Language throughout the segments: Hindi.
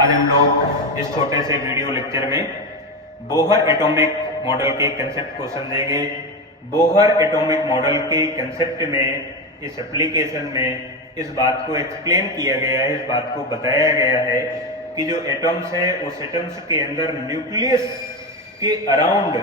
आज हम लोग इस छोटे से वीडियो लेक्चर में बोहर एटॉमिक मॉडल के कंसेप्ट को समझेंगे। बोहर एटॉमिक मॉडल के कंसेप्ट में, इस एप्लीकेशन में इस बात को एक्सप्लेन किया गया है, इस बात को बताया गया है कि जो एटॉम्स है उस एटॉम्स के अंदर न्यूक्लियस के अराउंड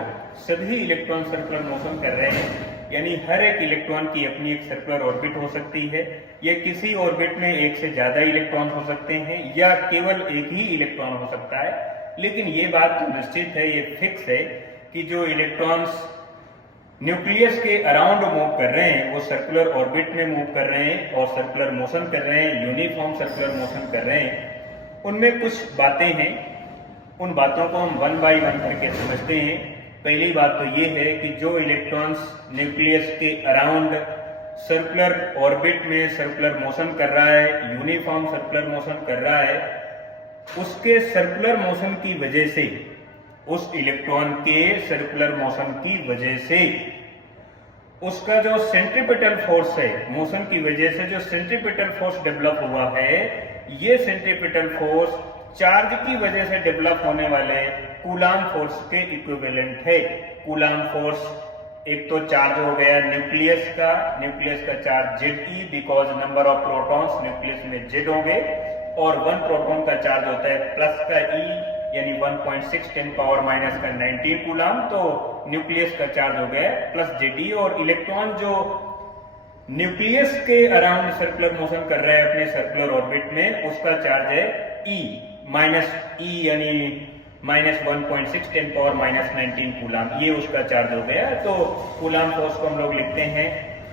सभी इलेक्ट्रॉन सर्कुलर मोशन कर रहे हैं। यानी हर एक इलेक्ट्रॉन की अपनी एक सर्कुलर ऑर्बिट हो सकती है, या किसी ऑर्बिट में एक से ज्यादा इलेक्ट्रॉन हो सकते हैं, या केवल एक ही इलेक्ट्रॉन हो सकता है। लेकिन ये बात तो निश्चित है, ये फिक्स है कि जो इलेक्ट्रॉन्स न्यूक्लियस के अराउंड मूव कर रहे हैं वो सर्कुलर ऑर्बिट में मूव कर रहे हैं और सर्कुलर मोशन कर रहे हैं, यूनिफॉर्म सर्कुलर मोशन कर रहे हैं। उनमें कुछ बातें हैं, उन बातों को हम वन बाय वन करके समझते हैं। पहली बात तो ये है कि जो इलेक्ट्रॉन्स न्यूक्लियस के अराउंड सर्कुलर ऑर्बिट में सर्कुलर मोशन कर रहा है, यूनिफॉर्म सर्कुलर मोशन कर रहा है, उसके सर्कुलर मोशन की वजह से, उस इलेक्ट्रॉन के सर्कुलर मोशन की वजह से उसका जो सेंट्रीपिटल फोर्स है, मोशन की वजह से जो सेंट्रीपिटल फोर्स डेवलप हुआ है, ये सेंट्रीपिटल फोर्स चार्ज की वजह से डेवलप होने वाले कूलाम फोर्स के इक्विवेलेंट है। कूलाम फोर्स एक तो चार्ज हो गया न्यूक्लियस का charge Ze, because number of protons nucleus में Z हो गए, और 1 प्रोटॉन का चार्ज होता है प्लस का E, यानी 1.6 10 पावर माइनस का 19 कूलाम। तो न्यूक्लियस का चार्ज हो गया प्लस Ze, और इलेक्ट्रॉन जो न्यूक्लियस के अराउंड सर्कुलर मोशन कर रहा है अपने सर्कुलर ऑर्बिट में, उसका चार्ज है E, यानी माइनस 1.6 10 पावर माइनस 19 कूलाम, ये उसका चार्ज हो गया। तो कूलाम फोर्स को हम लोग लिखते हैं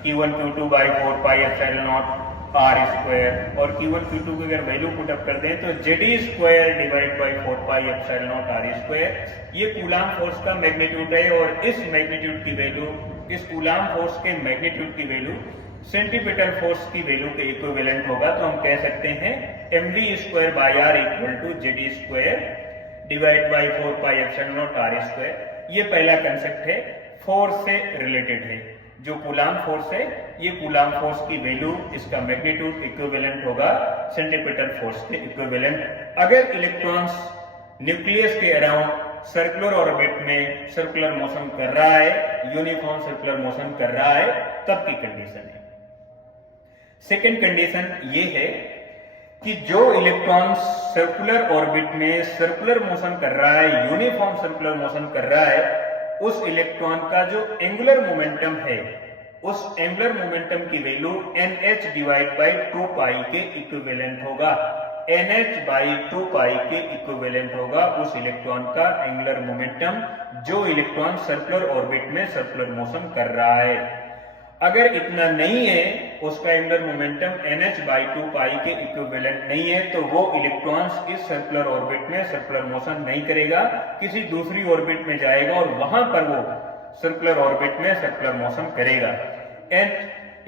Q1 Q2 by 4 pi epsilon naught R square, और Q1 Q2 की अगर वैल्यू पुट अप करते हैं तो Ze square divide by 4 pi epsilon naught R square, ये कूलाम फोर्स का मैग्नीट्यूड है। और इस मैग्नीट्यूड की वैल्यू, इस कूलाम फोर्स के मैग्नीट्यूड की वैल्यू सेंट्रीपिटल फोर्स की वैल्यू के इक्विवेलेंट होगा। तो हम कह सकते हैं mv स्क्वायर बाई r equal to Ze square divide by 4 pi epsilon naught R square. ये पहला कंसेप्ट है, फोर्स से रिलेटेड है। जो कूलाम फोर्स है, ये कूलाम फोर्स की वैल्यू, इसका मैग्नीट्यूड इक्विवेलेंट होगा सेंट्रीपिटल फोर्स के इक्विवेलेंट। अगर इलेक्ट्रॉन्स न्यूक्लियस के अराउंड सर्कुलर ऑर्बिट में सर्कुलर मोशन कर रहा है, यूनिफॉर्म सर्कुलर मोशन कर रहा है, तब की कंडीशन है। सेकेंड कंडीशन ये है कि जो इलेक्ट्रॉन सर्कुलर ऑर्बिट में सर्कुलर मोशन कर रहा है, यूनिफॉर्म सर्कुलर मोशन कर रहा है, उस इलेक्ट्रॉन का जो एंगुलर मोमेंटम है, उस एंगुलर मोमेंटम की वैल्यू NH डिवाइड बाई 2 पाई के इक्विवेलेंट होगा। NH बाई 2 पाई के इक्विवेलेंट होगा उस इलेक्ट्रॉन का एंगुलर मोमेंटम जो इलेक्ट्रॉन सर्कुलर ऑर्बिट में सर्कुलर मोशन कर रहा है। अगर इतना नहीं है, उसका एंगुलर मोमेंटम NH बाई 2 पाई के इक्विवेलेंट नहीं है, तो वो इलेक्ट्रॉन्स इस सर्कुलर ऑर्बिट में सर्कुलर मोशन नहीं करेगा, किसी दूसरी ऑर्बिट में जाएगा और वहां पर वो सर्कुलर ऑर्बिट में सर्कुलर मोशन करेगा। n,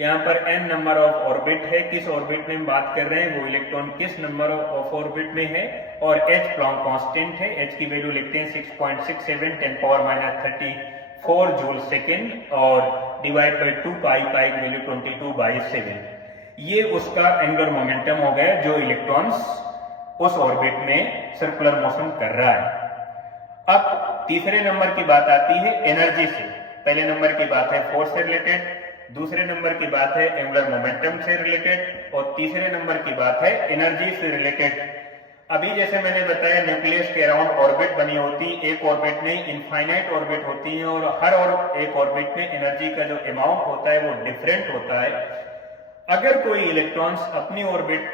यहाँ पर n नंबर ऑफ ऑर्बिट है, किस ऑर्बिट में हम बात कर रहे हैं, वो इलेक्ट्रॉन किस नंबर ऑफ ऑर्बिट में है, और h प्लॉन्क कांस्टेंट है। h की वैल्यू लिखते हैं 6.67 10 पावर माइनस 34 जूल सेकेंड, और डिवाइड बाई 2 पाई, पाई की वैल्यू 22/7। ये उसका एंगुलर मोमेंटम हो गया जो इलेक्ट्रॉन्स उस ऑर्बिट में सर्कुलर मोशन कर रहा है। अब तीसरे नंबर की बात आती है एनर्जी से। पहले नंबर की बात है फोर्स से रिलेटेड, दूसरे नंबर की बात है एंगुलर मोमेंटम से रिलेटेड, और तीसरे नंबर की बात है एनर्जी से रिलेटेड। अभी जैसे मैंने बताया न्यूक्लियस के अराउंड ऑर्बिट बनी होती, एक ऑर्बिट में इनफाइनाइट ऑर्बिट होती है, और हर और एक ऑर्बिट में एनर्जी का जो अमाउंट होता है वो डिफरेंट होता है। अगर कोई इलेक्ट्रॉन्स अपनी ऑर्बिट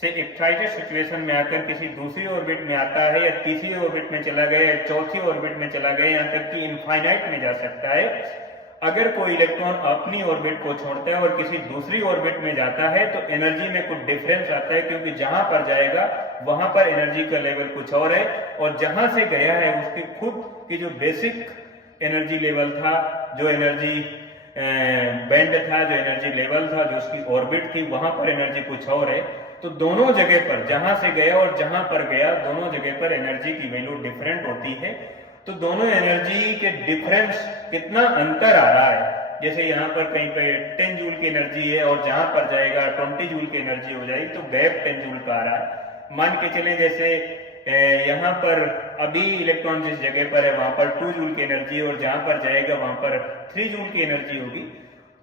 से एक्साइटेड सिचुएशन में आकर किसी दूसरी ऑर्बिट में आता है, या तीसरी ऑर्बिट में चला गया, या चौथी ऑर्बिट में चला गया, यहाँ तक कि इनफाइनाइट में जा सकता है। अगर कोई इलेक्ट्रॉन अपनी ऑर्बिट को छोड़ता है और किसी दूसरी ऑर्बिट में जाता है, तो एनर्जी में कुछ डिफरेंस आता है, क्योंकि जहां पर जाएगा वहां पर एनर्जी का लेवल कुछ और है, और जहां से गया है उसकी खुद की जो बेसिक एनर्जी लेवल था, जो एनर्जी बैंड था, जो एनर्जी लेवल था, जो उसकी ऑर्बिट थी, वहां पर एनर्जी कुछ और है। तो दोनों जगह पर, जहां से गया और जहां पर गया, दोनों जगह पर एनर्जी की वैल्यू डिफरेंट होती है। तो दोनों एनर्जी के डिफरेंस कितना अंतर आ रहा है, जैसे यहाँ पर कहीं पे 10 जूल की एनर्जी है और जहां पर जाएगा 20 जूल की एनर्जी हो जाएगी, तो गैप 10 जूल का आ रहा है। मान के चले जैसे यहाँ पर अभी इलेक्ट्रॉन जिस जगह पर है वहां पर 2 जूल की एनर्जी है और जहां पर जाएगा वहां पर 3 जूल की एनर्जी होगी,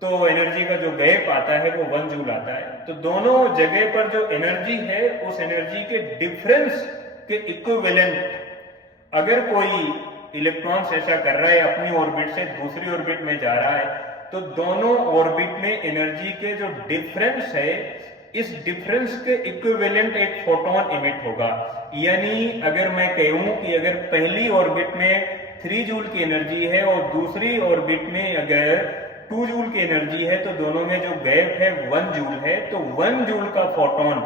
तो एनर्जी का जो गैप आता है वो 1 जूल आता है। तो दोनों जगह पर जो एनर्जी है उस एनर्जी के डिफरेंस के इक्विवेलेंट अगर कोई इलेक्ट्रॉन्स ऐसा कर रहा है अपनी ऑर्बिट से दूसरी ऑर्बिट में जा रहा है, तो दोनों ऑर्बिट में एनर्जी के जो डिफरेंस है इस डिफरेंस के इक्विवेलेंट एक फोटोन इमिट होगा। यानी अगर मैं कहूं कि अगर पहली ऑर्बिट में 3 जूल की एनर्जी है और दूसरी ऑर्बिट में अगर 2 जूल की एनर्जी है, तो दोनों में जो गैप है 1 जूल है, तो 1 जूल का फोटोन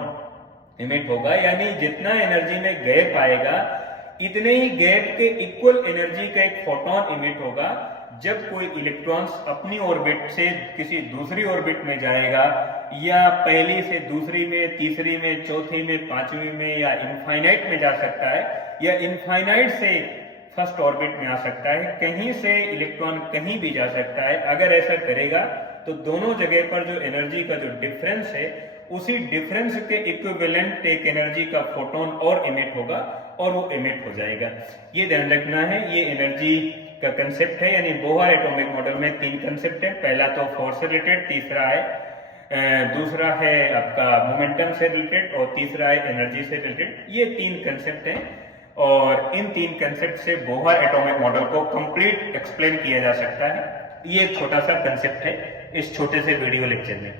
इमिट होगा। यानी जितना एनर्जी में गैप आएगा इतने ही गैप के इक्वल एनर्जी का एक फोटोन इमिट होगा जब कोई इलेक्ट्रॉन्स अपनी ऑर्बिट से किसी दूसरी ऑर्बिट में जाएगा, या पहली से दूसरी में, तीसरी में, चौथी में, पांचवी में, या इनफाइनाइट में जा सकता है, या इनफाइनाइट से फर्स्ट ऑर्बिट में आ सकता है। कहीं से इलेक्ट्रॉन कहीं भी जा सकता है। अगर ऐसा करेगा तो दोनों जगह पर जो एनर्जी का जो डिफरेंस है उसी डिफरेंस के इक्विवेलेंट एक एनर्जी का फोटोन और इमिट होगा और वो इमिट हो जाएगा। ये ध्यान रखना है। ये एनर्जी का कंसेप्ट है। यानी बोहर एटॉमिक मॉडल में 3 कंसेप्ट है। पहला तो फोर्स से रिलेटेड, तीसरा है दूसरा है आपका मोमेंटम से रिलेटेड और तीसरा है एनर्जी से रिलेटेड। ये 3 कंसेप्ट हैं और इन 3 कंसेप्ट से बोहर एटॉमिक मॉडल को कंप्लीट एक्सप्लेन किया जा सकता है। ये एक छोटा सा कंसेप्ट है इस छोटे से वीडियो लेक्चर में।